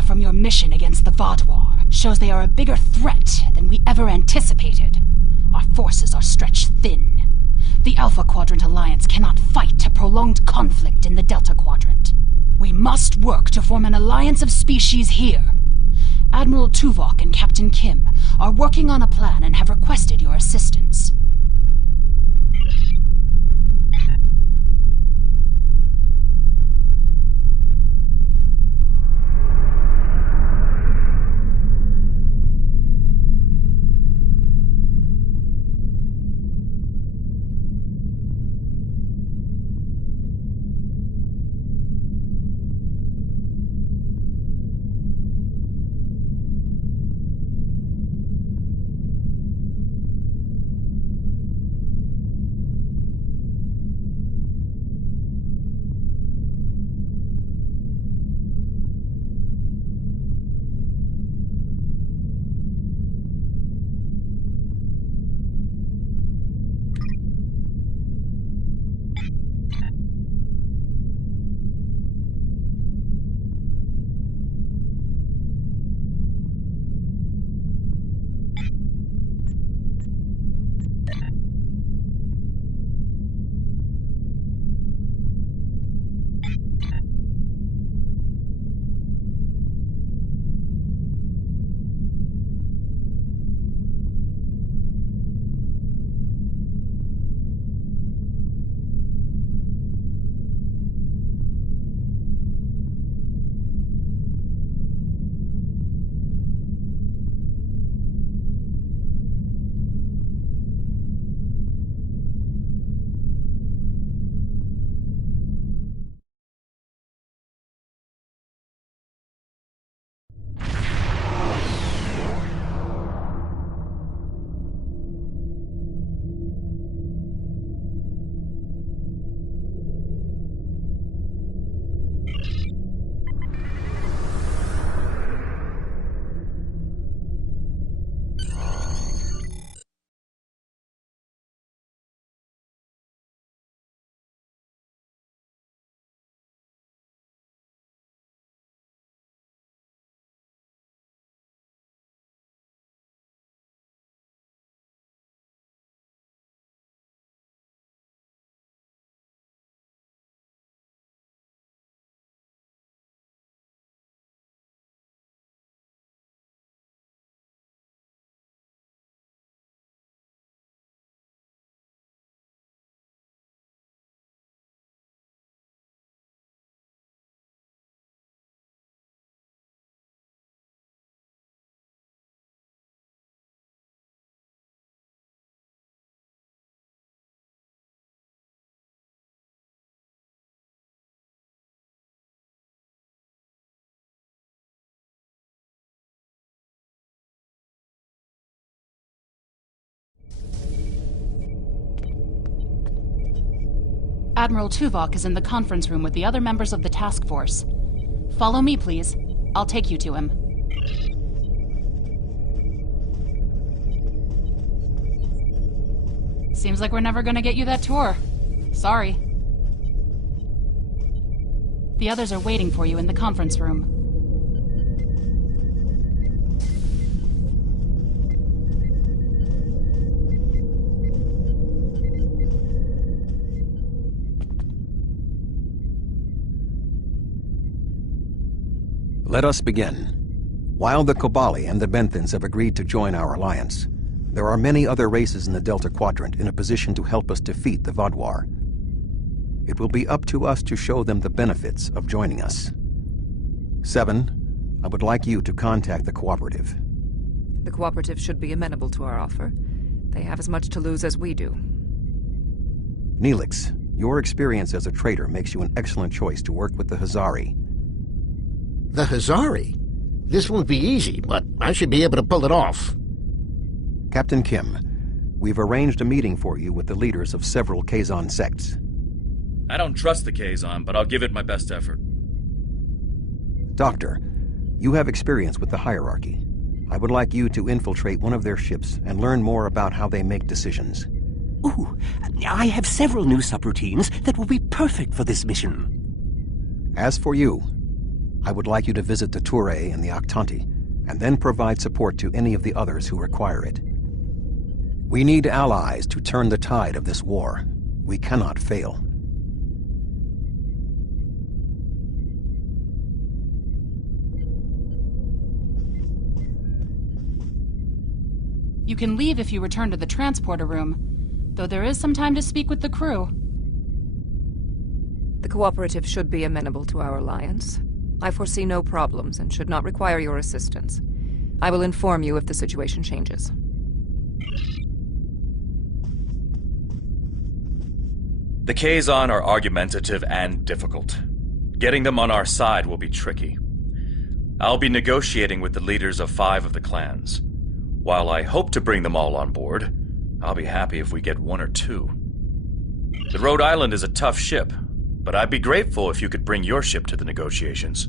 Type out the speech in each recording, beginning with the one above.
data from your mission against the Vaadwaur shows they are a bigger threat than we ever anticipated. Our forces are stretched thin. The Alpha Quadrant Alliance cannot fight a prolonged conflict in the Delta Quadrant. We must work to form an alliance of species here. Admiral Tuvok and Captain Kim are working on a plan and have requested your assistance. Admiral Tuvok is in the conference room with the other members of the task force. Follow me, please. I'll take you to him. Seems like we're never gonna get you that tour. Sorry. The others are waiting for you in the conference room. Let us begin. While the Kobali and the Benthans have agreed to join our alliance, there are many other races in the Delta Quadrant in a position to help us defeat the Vaadwaur. It will be up to us to show them the benefits of joining us. 7, I would like you to contact the Cooperative. The Cooperative should be amenable to our offer. They have as much to lose as we do. Neelix, your experience as a trader makes you an excellent choice to work with the Hazari. The Hazari? This won't be easy, but I should be able to pull it off. Captain Kim, we've arranged a meeting for you with the leaders of several Kazon sects. I don't trust the Kazon, but I'll give it my best effort. Doctor, you have experience with the hierarchy. I would like you to infiltrate one of their ships and learn more about how they make decisions. Ooh, I have several new subroutines that will be perfect for this mission. As for you, I would like you to visit the Touré and the Octanti, and then provide support to any of the others who require it. We need allies to turn the tide of this war. We cannot fail. You can leave if you return to the transporter room, though there is some time to speak with the crew. The cooperative should be amenable to our alliance. I foresee no problems and should not require your assistance. I will inform you if the situation changes. The Kazon are argumentative and difficult. Getting them on our side will be tricky. I'll be negotiating with the leaders of 5 of the clans. While I hope to bring them all on board, I'll be happy if we get 1 or 2. The Rhode Island is a tough ship, but I'd be grateful if you could bring your ship to the negotiations.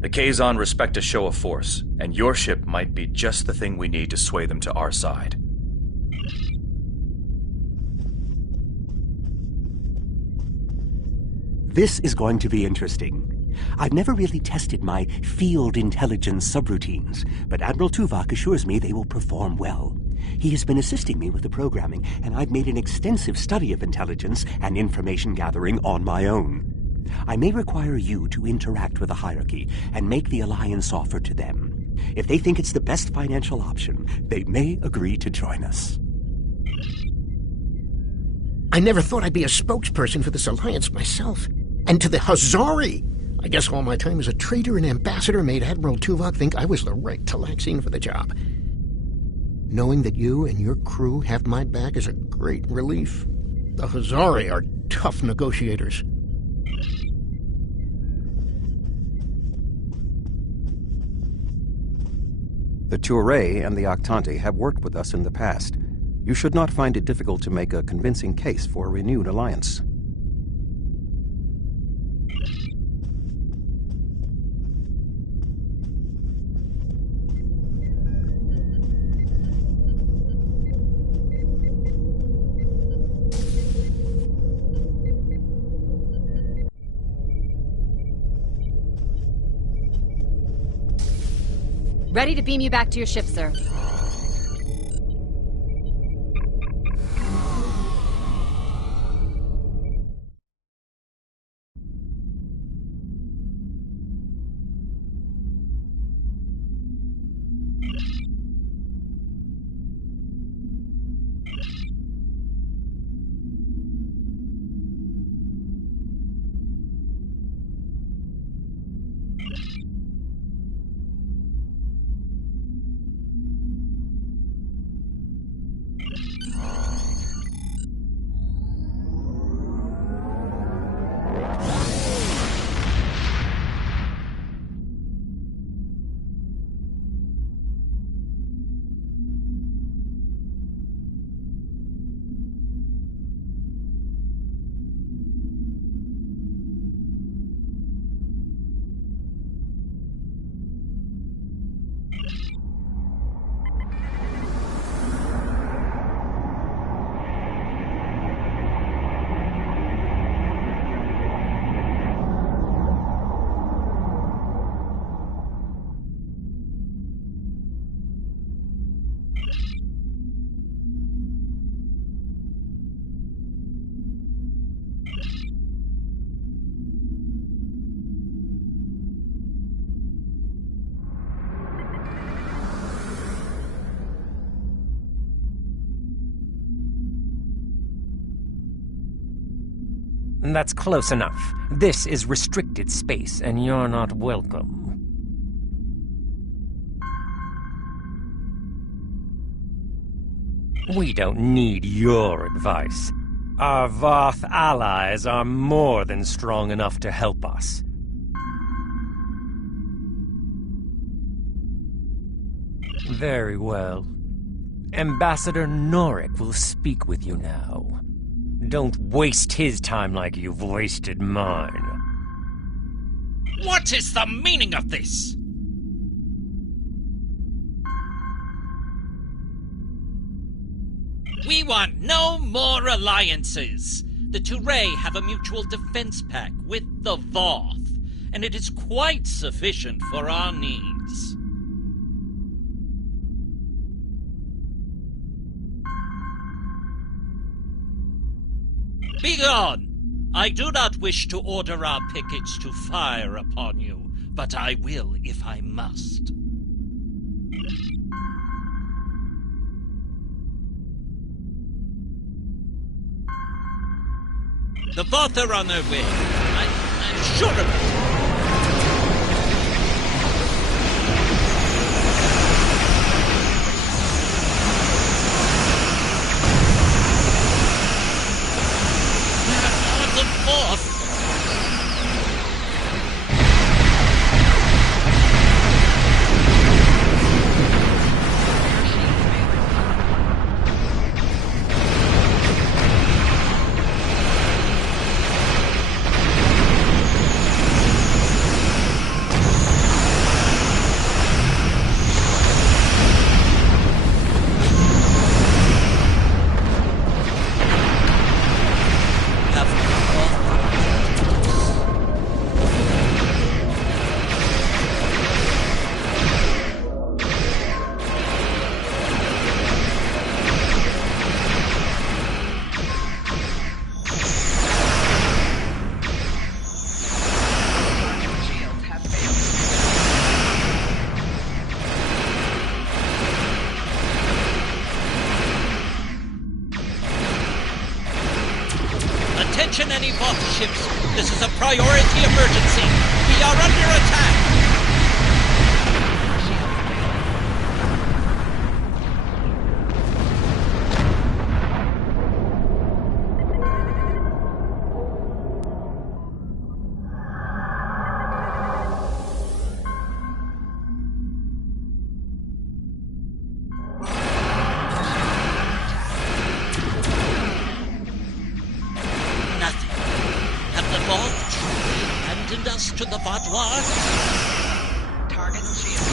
The Kazon respect a show of force, and your ship might be just the thing we need to sway them to our side. This is going to be interesting. I've never really tested my field intelligence subroutines, but Admiral Tuvok assures me they will perform well. He has been assisting me with the programming, and I've made an extensive study of intelligence and information gathering on my own. I may require you to interact with the hierarchy and make the alliance offer to them. If they think it's the best financial option, they may agree to join us. I never thought I'd be a spokesperson for this alliance myself. And to the Hazari! I guess all my time as a trader and ambassador made Admiral Tuvok think I was the right Talaxian for the job. Knowing that you and your crew have my back is a great relief. The Hazari are tough negotiators. The Touré and the Octanti have worked with us in the past. You should not find it difficult to make a convincing case for a renewed alliance. Ready to beam you back to your ship, sir. That's close enough. This is restricted space, and you're not welcome. We don't need your advice. Our Voth allies are more than strong enough to help us. Very well. Ambassador Norik will speak with you now. Don't waste his time like you've wasted mine. What is the meaning of this? We want no more alliances. The Touré have a mutual defense pact with the Voth, and it is quite sufficient for our needs. Begone! I do not wish to order our pickets to fire upon you, but I will if I must. The Voth are on their way. I'm sure of it. The Voth! Attention any Voth ships! This is a priority emergency! We are under attack! Abandoned us to the boudoir? Target's shield.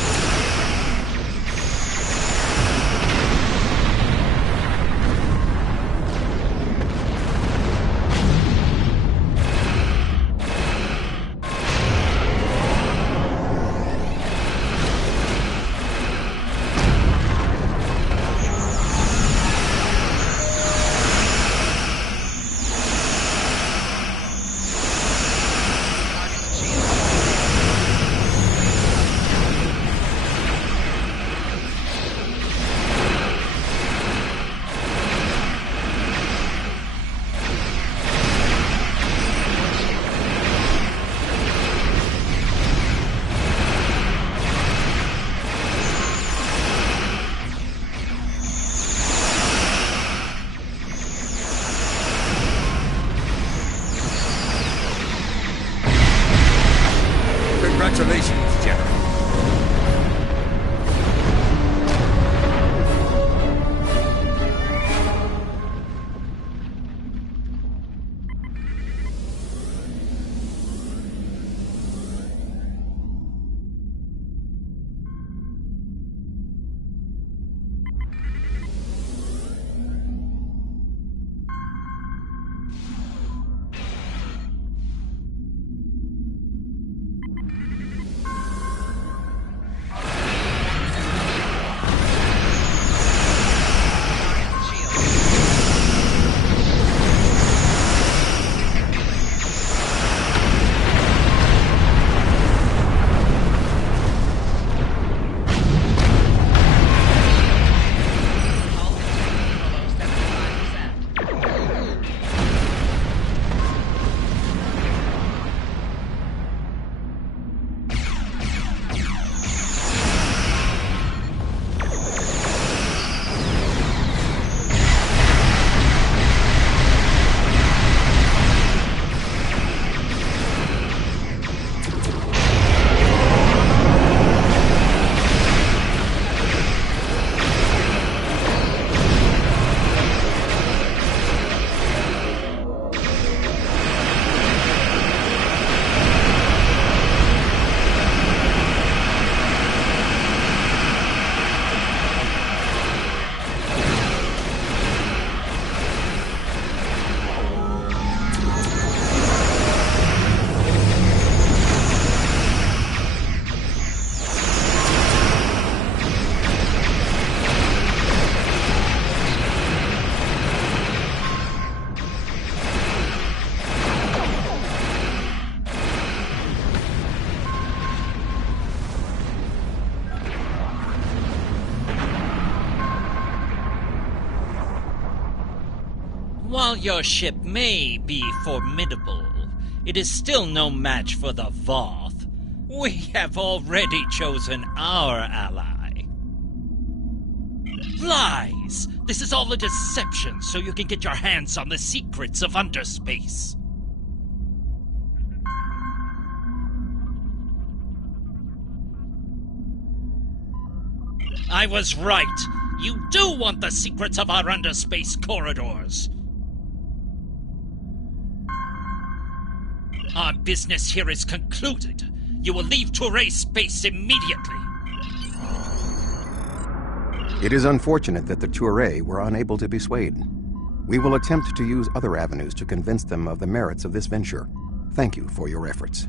While your ship may be formidable, it is still no match for the Voth. We have already chosen our ally. Lies! This is all a deception so you can get your hands on the secrets of underspace. I was right. You do want the secrets of our underspace corridors. Our business here is concluded. You will leave Touré space immediately. It is unfortunate that the Touré were unable to be swayed. We will attempt to use other avenues to convince them of the merits of this venture. Thank you for your efforts.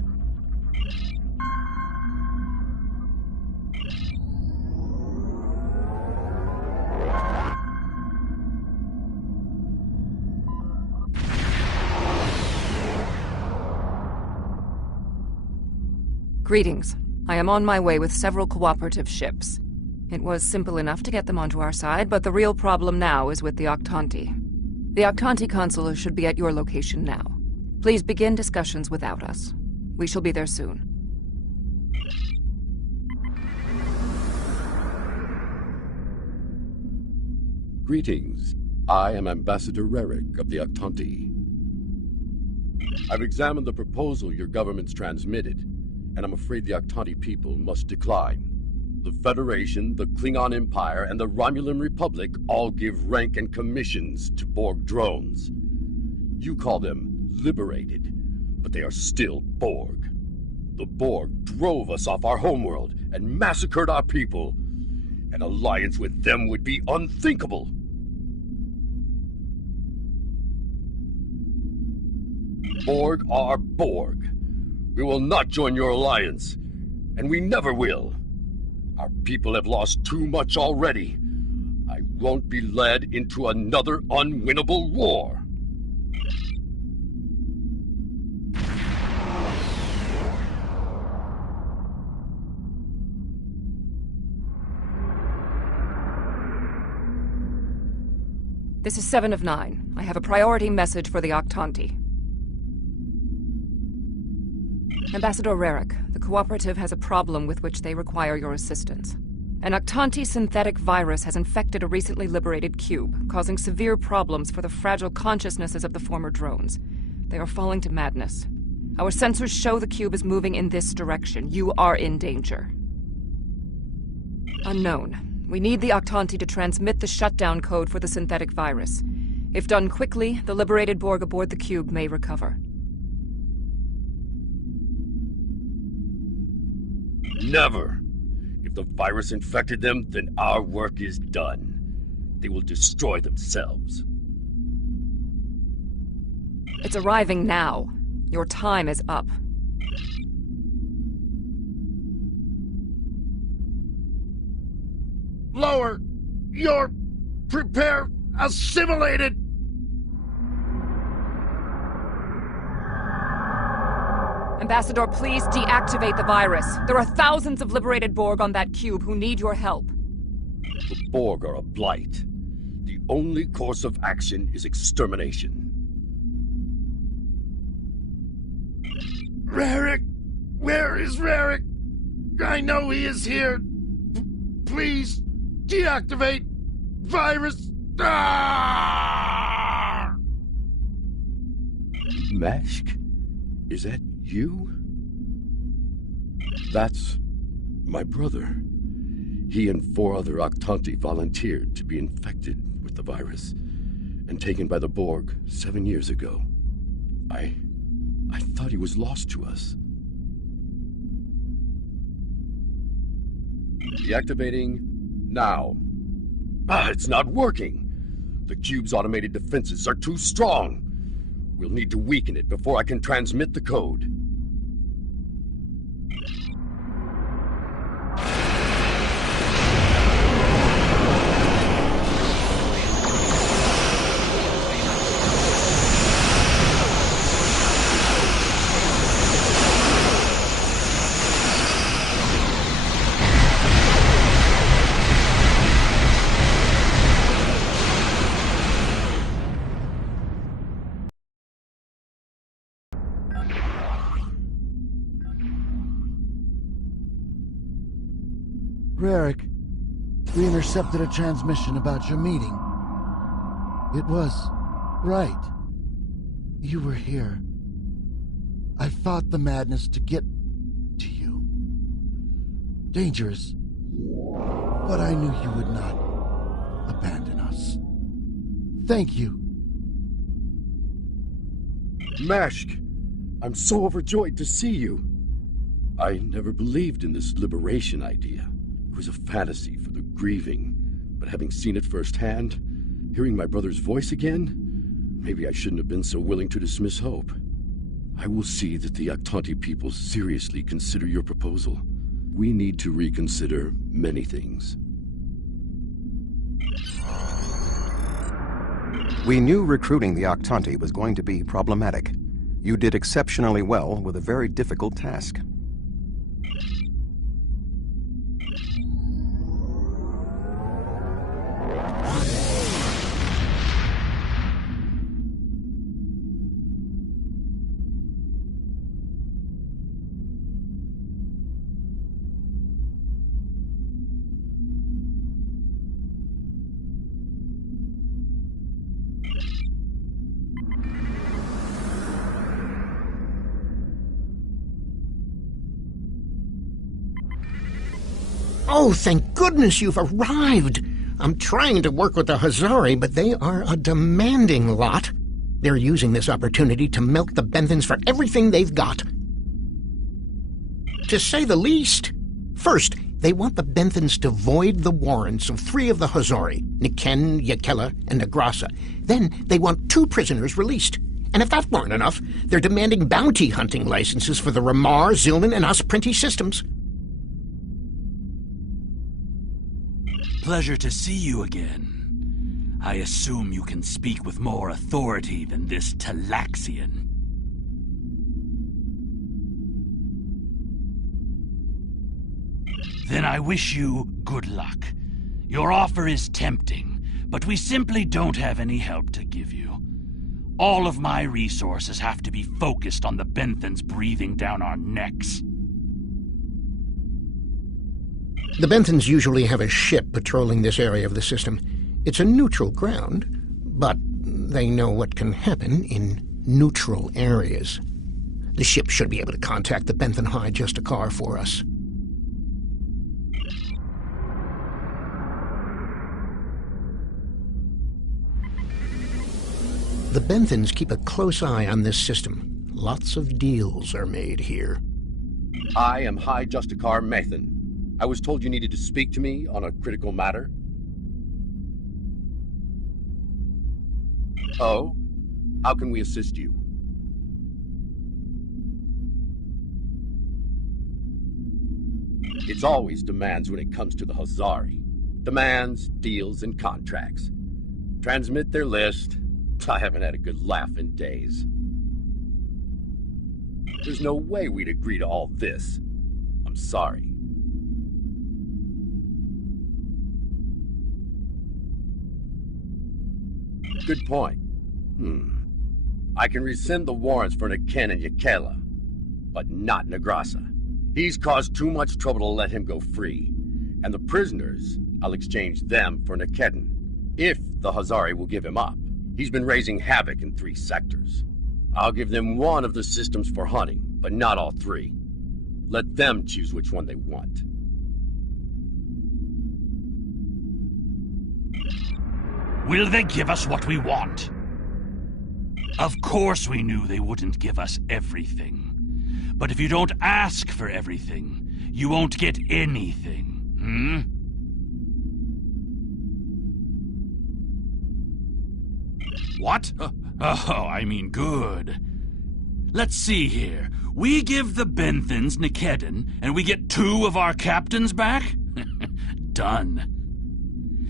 Greetings. I am on my way with several cooperative ships. It was simple enough to get them onto our side, but the real problem now is with the Octanti. The Octanti consul should be at your location now. Please begin discussions without us. We shall be there soon. Greetings. I am Ambassador Rarick of the Octanti. I've examined the proposal your government's transmitted, and I'm afraid the Octanti people must decline. The Federation, the Klingon Empire, and the Romulan Republic all give rank and commissions to Borg drones. You call them liberated, but they are still Borg. The Borg drove us off our homeworld and massacred our people. An alliance with them would be unthinkable. Borg are Borg. We will not join your alliance, and we never will. Our people have lost too much already. I won't be led into another unwinnable war. This is 7 of 9. I have a priority message for the Octanti. Ambassador Rarick, the Cooperative has a problem with which they require your assistance. An Octanti synthetic virus has infected a recently liberated cube, causing severe problems for the fragile consciousnesses of the former drones. They are falling to madness. Our sensors show the cube is moving in this direction. You are in danger. Unknown. We need the Octanti to transmit the shutdown code for the synthetic virus. If done quickly, the liberated Borg aboard the cube may recover. Never! If the virus infected them, then our work is done. They will destroy themselves. It's arriving now. Your time is up. Lower! You're... prepare... assimilated! Ambassador, please deactivate the virus. There are thousands of liberated Borg on that cube who need your help. The Borg are a blight. The only course of action is extermination. Rarick! Where is Rarick? I know he is here. Please, deactivate virus. Ah! Mashk? Is that you? That's my brother. He and 4 other Octanti volunteered to be infected with the virus and taken by the Borg 7 years ago. I thought he was lost to us. Deactivating now. It's not working. The cube's automated defenses are too strong. We'll need to weaken it before I can transmit the code. Rarick, we intercepted a transmission about your meeting. It was right. You were here. I fought the madness to get to you. Dangerous. But I knew you would not abandon us. Thank you. Mashk, I'm so overjoyed to see you. I never believed in this liberation idea. It was a fantasy for the grieving. But having seen it firsthand, hearing my brother's voice again, maybe I shouldn't have been so willing to dismiss hope. I will see that the Aktanti people seriously consider your proposal. We need to reconsider many things. We knew recruiting the Aktanti was going to be problematic. You did exceptionally well with a very difficult task. Oh, thank goodness you've arrived! I'm trying to work with the Hazari, but they are a demanding lot. They're using this opportunity to milk the Benthans for everything they've got. To say the least. First, they want the Benthans to void the warrants of 3 of the Hazari, Niken, Yakela, and Negrasa. Then they want 2 prisoners released. And if that weren't enough, they're demanding bounty hunting licenses for the Ramar, Zilman, and Osprinti systems. Pleasure to see you again. I assume you can speak with more authority than this Talaxian. Then I wish you good luck. Your offer is tempting, but we simply don't have any help to give you. All of my resources have to be focused on the Benthans breathing down our necks. The Benthans usually have a ship patrolling this area of the system. It's a neutral ground, but they know what can happen in neutral areas. The ship should be able to contact the Benthan High Justicar for us. The Benthans keep a close eye on this system. Lots of deals are made here. I am High Justicar Mathan. I was told you needed to speak to me on a critical matter. Oh? How can we assist you? It's always demands when it comes to the Hazari. Demands, deals, and contracts. Transmit their list. I haven't had a good laugh in days. There's no way we'd agree to all this. I'm sorry. Good point. I can rescind the warrants for Niken and Yakela, but not Negrasa. He's caused too much trouble to let him go free. And the prisoners, I'll exchange them for Nikedin, if the Hazari will give him up. He's been raising havoc in 3 sectors. I'll give them 1 of the systems for hunting, but not all 3. Let them choose which one they want. Will they give us what we want? Of course we knew they wouldn't give us everything. But if you don't ask for everything, you won't get anything, What? Oh, I mean good. Let's see here. We give the Benthans Nikedin, and we get 2 of our captains back? Done.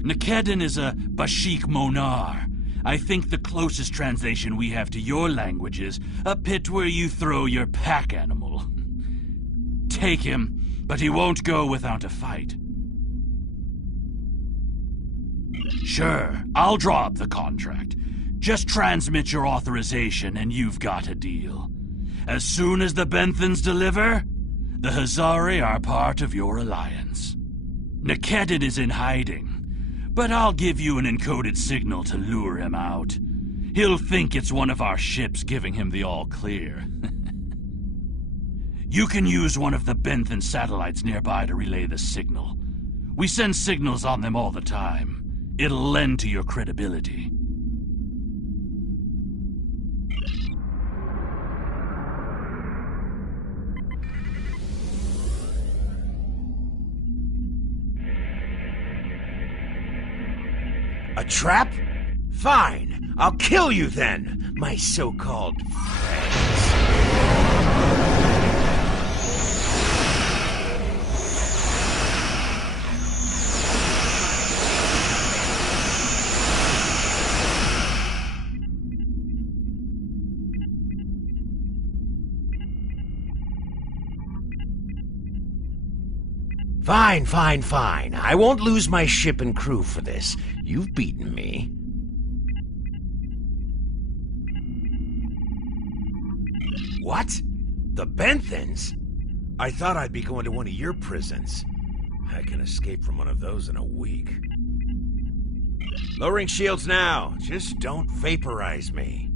Nikedin is a Bashik Monar. I think the closest translation we have to your language is a pit where you throw your pack animal. Take him, but he won't go without a fight. Sure, I'll draw up the contract. Just transmit your authorization and you've got a deal. As soon as the Benthans deliver, the Hazari are part of your alliance. Nikedin is in hiding, but I'll give you an encoded signal to lure him out. He'll think it's one of our ships giving him the all-clear. You can use one of the Benthen satellites nearby to relay the signal. We send signals on them all the time. It'll lend to your credibility. A trap? Fine. I'll kill you then, my so-called friends. Fine. I won't lose my ship and crew for this. You've beaten me. What? The Benthens? I thought I'd be going to one of your prisons. I can escape from one of those in a week. Lowering shields now. Just don't vaporize me.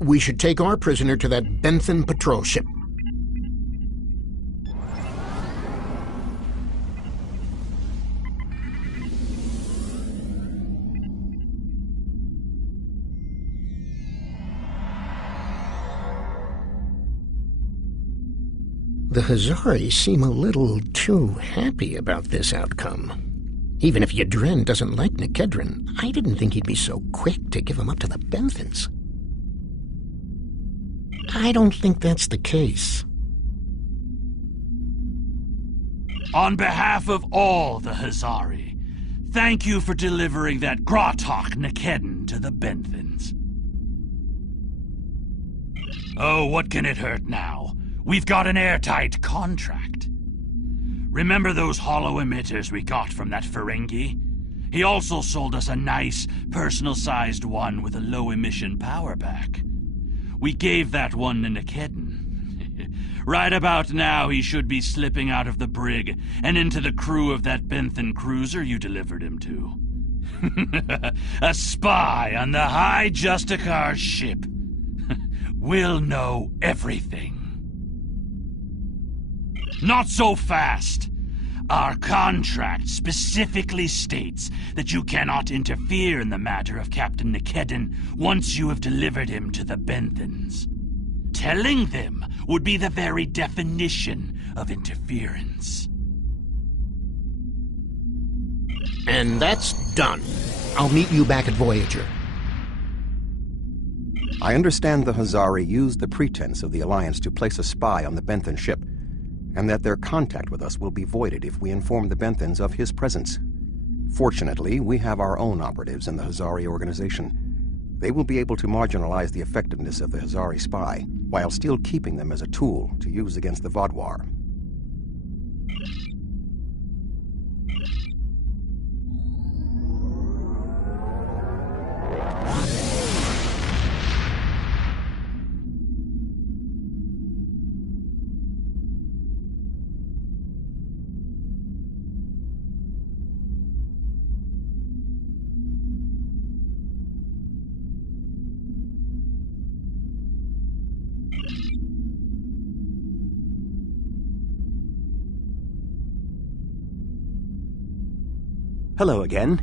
We should take our prisoner to that Benthen patrol ship. The Hazari seem a little too happy about this outcome. Even if Yadren doesn't like Nikedrin, I didn't think he'd be so quick to give him up to the Benthens. I don't think that's the case. On behalf of all the Hazari, thank you for delivering that Gratok Nikedin to the Benthens. Oh, what can it hurt now? We've got an airtight contract. Remember those hollow emitters we got from that Ferengi? He also sold us a nice, personal-sized one with a low-emission power pack. We gave that one to Nikedin. Right about now, he should be slipping out of the brig and into the crew of that Benthen cruiser you delivered him to. A spy on the High Justicar's ship. We'll know everything. Not so fast. Our contract specifically states that you cannot interfere in the matter of Captain Nikedin once you have delivered him to the Benthens. Telling them would be the very definition of interference. And that's done. I'll meet you back at Voyager. I understand the Hazari used the pretense of the Alliance to place a spy on the Benthen ship, and that their contact with us will be voided if we inform the Benthens of his presence. Fortunately, we have our own operatives in the Hazari organization. They will be able to marginalize the effectiveness of the Hazari spy, while still keeping them as a tool to use against the Vaadwaur. Hello again.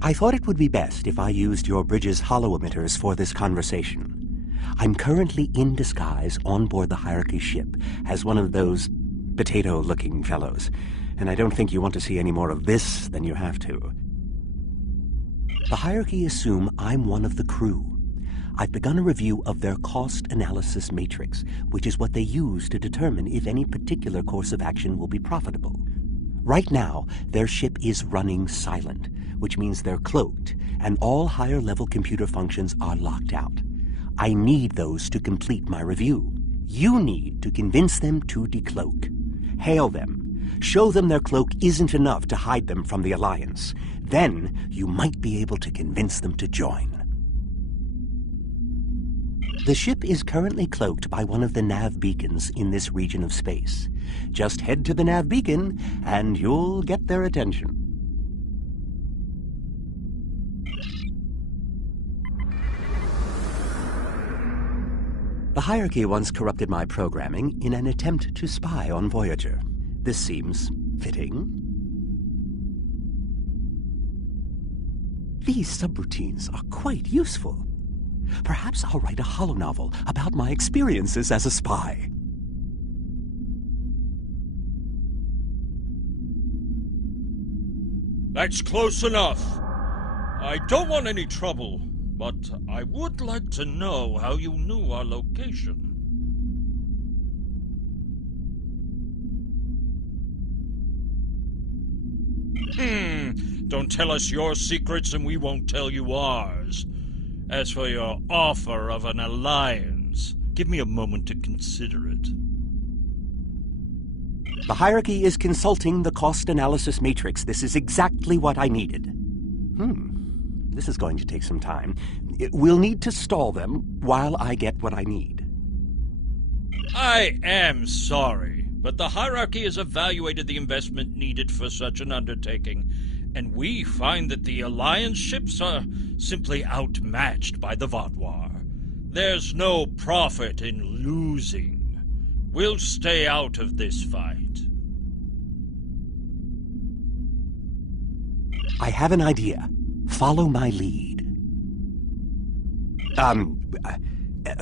I thought it would be best if I used your bridge's hollow emitters for this conversation. I'm currently in disguise on board the Hierarchy ship as one of those potato-looking fellows, and I don't think you want to see any more of this than you have to. The Hierarchy assume I'm one of the crew. I've begun a review of their cost analysis matrix, which is what they use to determine if any particular course of action will be profitable. Right now, their ship is running silent, which means they're cloaked, and all higher-level computer functions are locked out. I need those to complete my review. You need to convince them to decloak. Hail them. Show them their cloak isn't enough to hide them from the Alliance. Then you might be able to convince them to join. The ship is currently cloaked by one of the nav beacons in this region of space. Just head to the nav beacon, and you'll get their attention. The hierarchy once corrupted my programming in an attempt to spy on Voyager. This seems fitting. These subroutines are quite useful. Perhaps I'll write a holonovel about my experiences as a spy. That's close enough. I don't want any trouble, but I would like to know how you knew our location. Don't tell us your secrets and we won't tell you ours. As for your offer of an alliance, give me a moment to consider it. The hierarchy is consulting the cost analysis matrix. This is exactly what I needed. This is going to take some time. We'll need to stall them while I get what I need. I am sorry, but the hierarchy has evaluated the investment needed for such an undertaking, and we find that the Alliance ships are simply outmatched by the Vatwar. There's no profit in losing. We'll stay out of this fight. I have an idea. Follow my lead.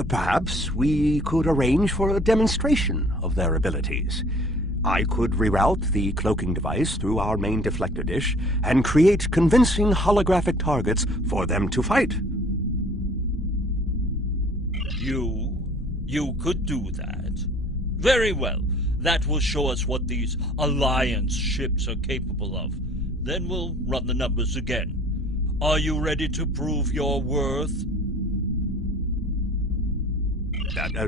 Perhaps we could arrange for a demonstration of their abilities. I could reroute the cloaking device through our main deflector dish and create convincing holographic targets for them to fight. You could do that. Very well. That will show us what these Alliance ships are capable of. Then we'll run the numbers again. Are you ready to prove your worth?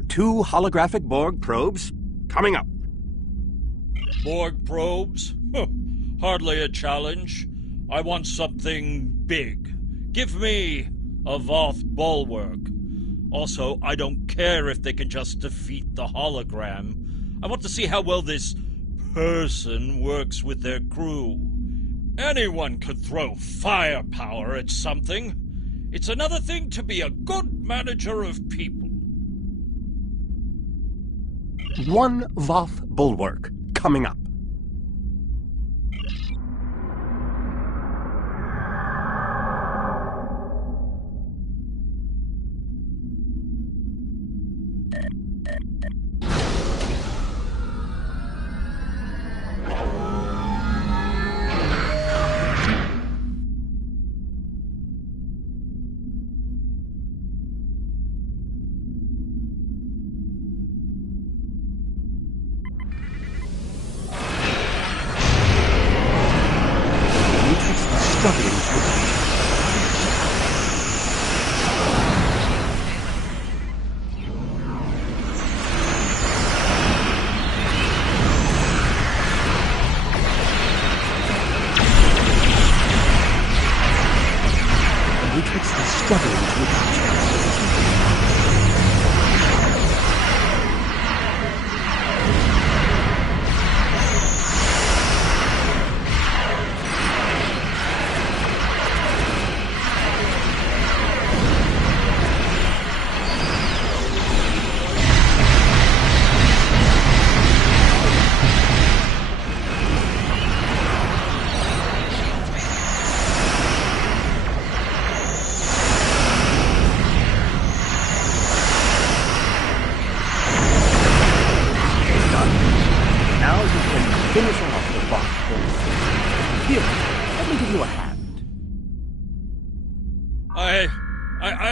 2 holographic Borg probes coming up. Borg probes? Hardly a challenge. I want something big. Give me a Voth bulwark. Also, I don't care if they can just defeat the hologram. I want to see how well this person works with their crew. Anyone could throw firepower at something. It's another thing to be a good manager of people. 1 Voth bulwark coming up.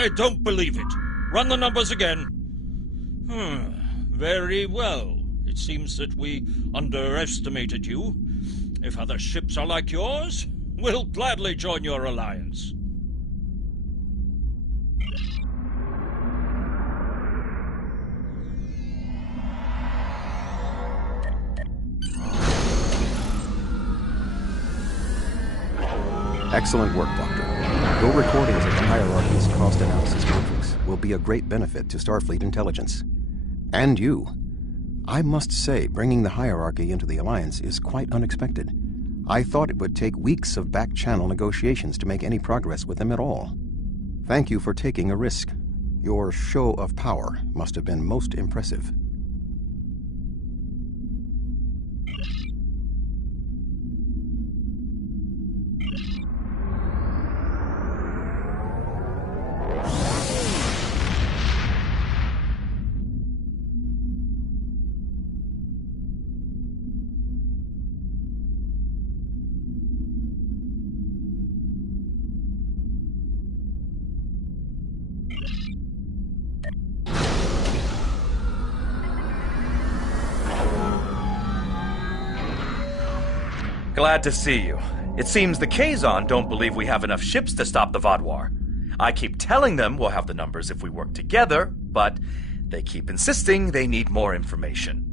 I don't believe it. Run the numbers again. Very well. It seems that we underestimated you. If other ships are like yours, we'll gladly join your alliance. Excellent work, Doctor. Your recordings of the hierarchy's cost analysis matrix will be a great benefit to Starfleet intelligence. And you. I must say, bringing the hierarchy into the Alliance is quite unexpected. I thought it would take weeks of back-channel negotiations to make any progress with them at all. Thank you for taking a risk. Your show of power must have been most impressive. Glad to see you. It seems the Kazon don't believe we have enough ships to stop the Vaadwaur. I keep telling them we'll have the numbers if we work together, but they keep insisting they need more information.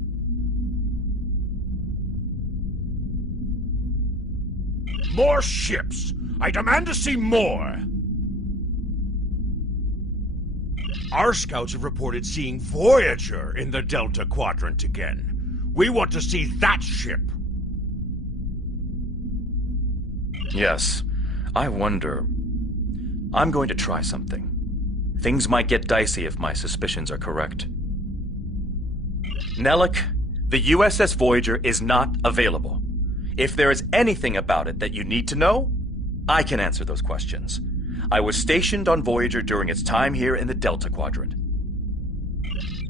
More ships! I demand to see more! Our scouts have reported seeing Voyager in the Delta Quadrant again. We want to see that ship! Yes. I wonder... I'm going to try something. Things might get dicey if my suspicions are correct. Nellick, the USS Voyager is not available. If there is anything about it that you need to know, I can answer those questions. I was stationed on Voyager during its time here in the Delta Quadrant.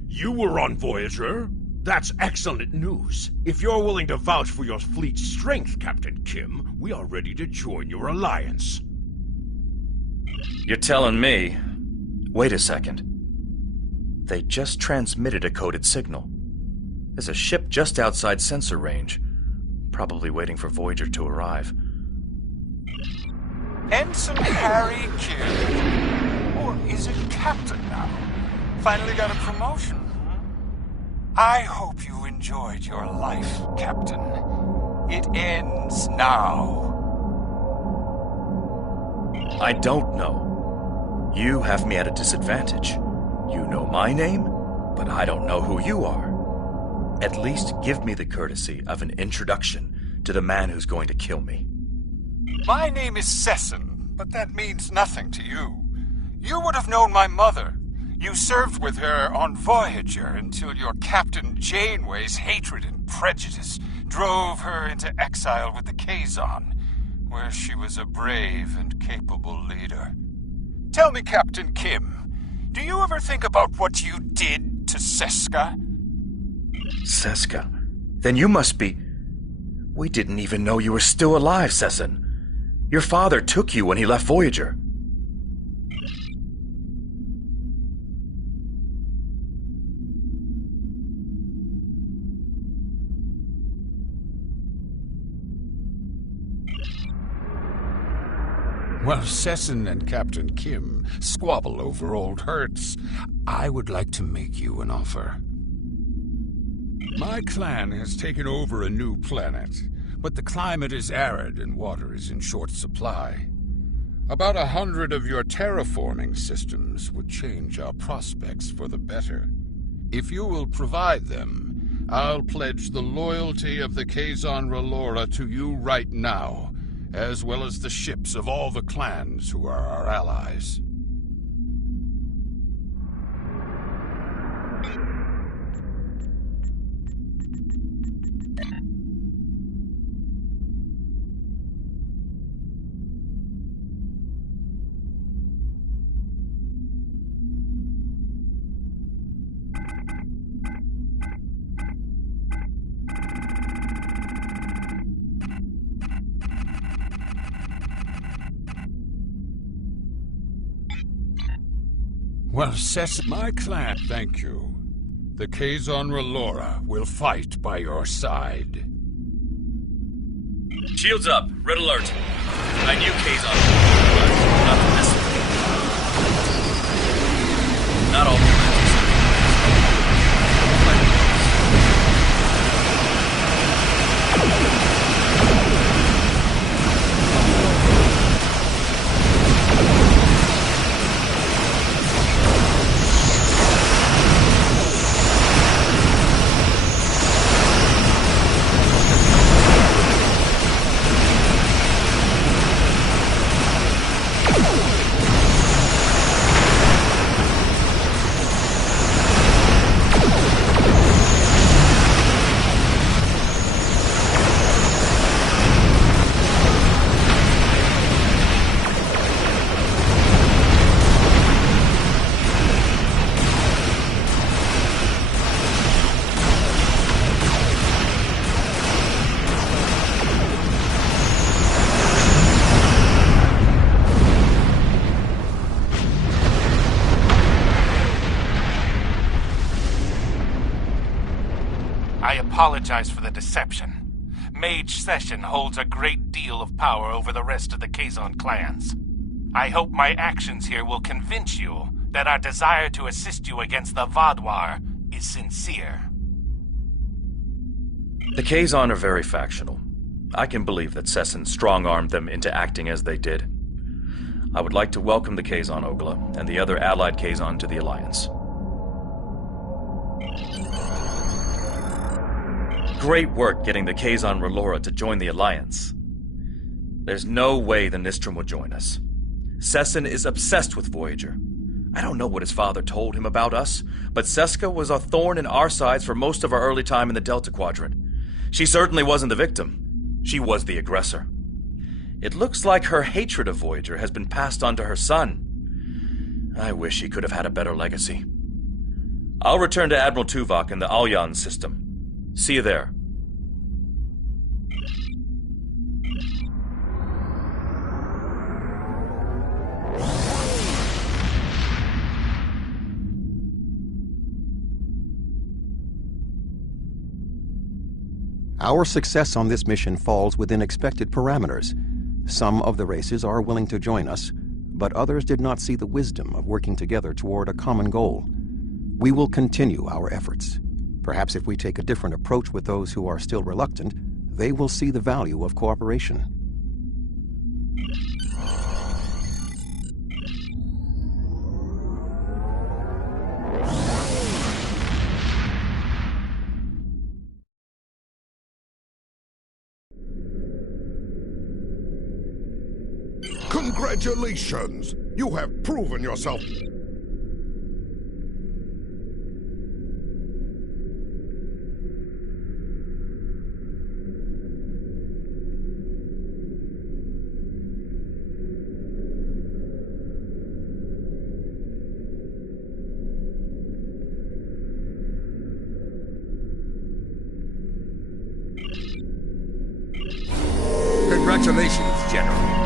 You were on Voyager? That's excellent news. If you're willing to vouch for your fleet's strength, Captain Kim, we are ready to join your alliance. You're telling me... Wait a second. They just transmitted a coded signal. There's a ship just outside sensor range. Probably waiting for Voyager to arrive. Ensign Harry Kim. Or is it Captain now? Finally got a promotion. I hope you enjoyed your life, Captain. It ends now. I don't know. You have me at a disadvantage. You know my name, but I don't know who you are. At least give me the courtesy of an introduction to the man who's going to kill me. My name is Sesson, but that means nothing to you. You would have known my mother. You served with her on Voyager until your Captain Janeway's hatred and prejudice drove her into exile with the Kazon, where she was a brave and capable leader. Tell me, Captain Kim, do you ever think about what you did to Seska? Seska? Then you must be... We didn't even know you were still alive, Sesson. Your father took you when he left Voyager. While Sesson and Captain Kim squabble over old hurts, I would like to make you an offer. My clan has taken over a new planet, but the climate is arid and water is in short supply. About 100 of your terraforming systems would change our prospects for the better. If you will provide them, I'll pledge the loyalty of the Kazon Relora to you right now, as well as the ships of all the clans who are our allies. Well, my clan, thank you. The Kazon Relora will fight by your side. Shields up. Red alert. I knew Kazon, but not this one. Not all plans. I apologize for the deception. Mage Session holds a great deal of power over the rest of the Kazon clans. I hope my actions here will convince you that our desire to assist you against the Vaadwaur is sincere. The Kazon are very factional. I can believe that Sesson strong-armed them into acting as they did. I would like to welcome the Kazon Ogla and the other allied Kazon to the Alliance. Great work getting the Kazon Relora to join the Alliance. There's no way the Nistrum will join us. Sesson is obsessed with Voyager. I don't know what his father told him about us, but Seska was a thorn in our sides for most of our early time in the Delta Quadrant. She certainly wasn't the victim. She was the aggressor. It looks like her hatred of Voyager has been passed on to her son. I wish he could have had a better legacy. I'll return to Admiral Tuvok in the Alyan system. See you there. Our success on this mission falls within expected parameters. Some of the races are willing to join us, but others did not see the wisdom of working together toward a common goal. We will continue our efforts. Perhaps if we take a different approach with those who are still reluctant, they will see the value of cooperation. Congratulations! You have proven yourself. Congratulations, General.